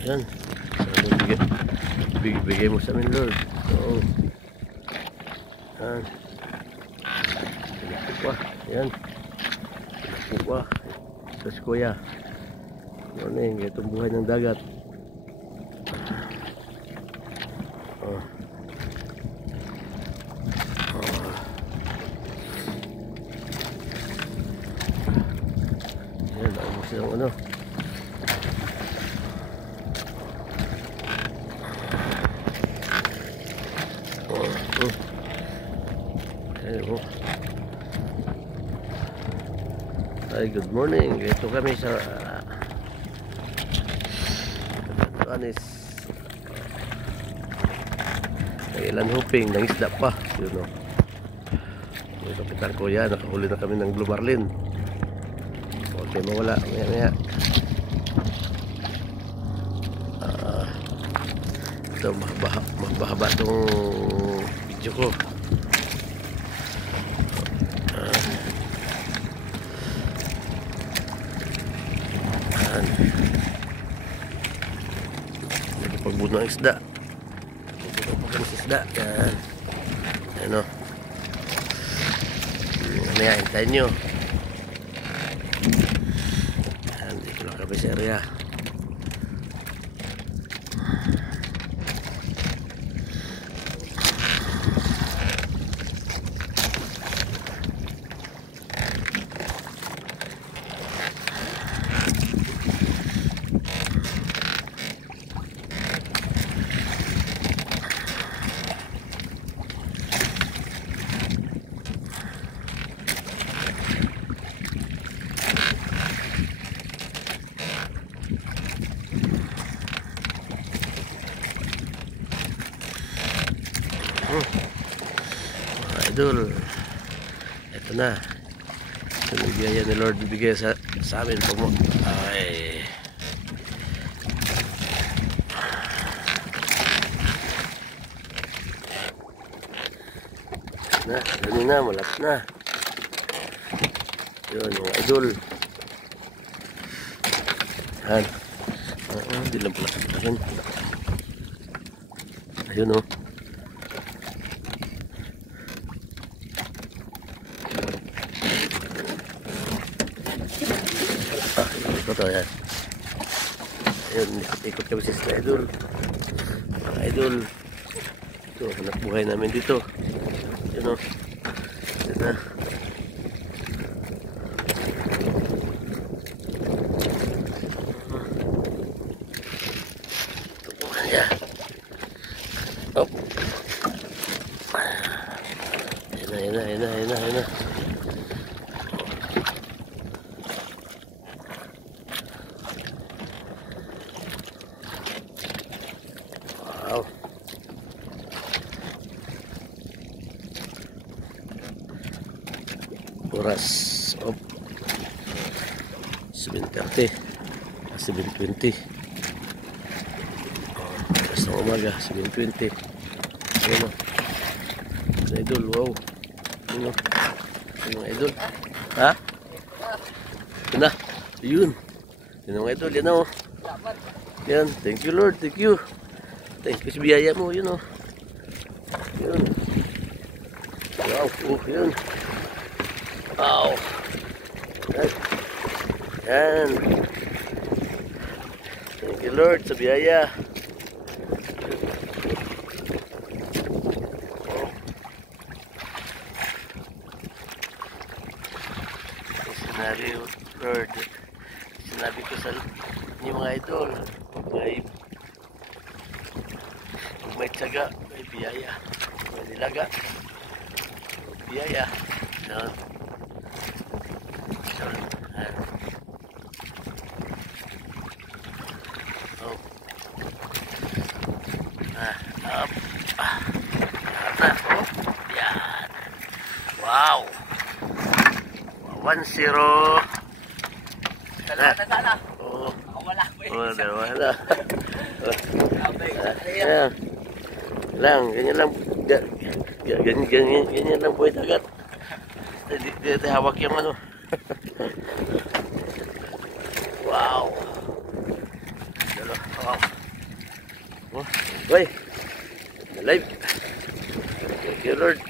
Ayan. Bigay mo sa amin, Lord. Oo. Ayan. Pinapo pa. Ayan. Pinapo pa. Sus kuya. Ano yung itong buhay ng dagat. Oh. Oh. Ayan. Ako mo silang ano. Ay, good morning. Ito kami sa Anis. Ilan hoping ng isda pa, yun o. May kapitan ko yan, nakahuli na kami ng blue marlin. Okay, mawala, maya. Ito, mahaba itong video ko. Pagbuno ng isda. Pagbuno ng isda. Yan. Ano. Mamaya, hintayin nyo. Yan, dito lang kami sa area. Idol, ito na. Ito na biyaya ni Lord bibigay sa amin po mo. Ay. Ganun na, malap na. Yun, mga idol. Han. Hindi lang pala. Ayun o. Ito yan. Ayun, ikot kami sa sila idol. Mga idol. Ito, anak buhay namin dito. Yun o. Ito na. Tupukan niya. Op. Ayun na. Wow. Oras of 7:30 7:20 oras ng umaga 7:20. Ayun o idol, wow. Ayun o mga idol, ha? Yun na, yun mga idol, yan o. Yan, thank you Lord, thank you sa biyaya mo, yun o. Yun, wow, yun. Wow. Yan. Thank you Lord sa biyaya. Sinabi Lord, sinabi ko sa inyo mga idol, kung may tiyaga, may biyaya. May nilaga, may biyaya. Yan. Wow. 1-0. Dalawa na sana. Oo. Ako wala. Dalawa na. Ayan. Ganyan lang. Ganyan lang po ito agad. Dito hawak yung ano. Wow. Oh, okay. Alive. Thank you, Lord.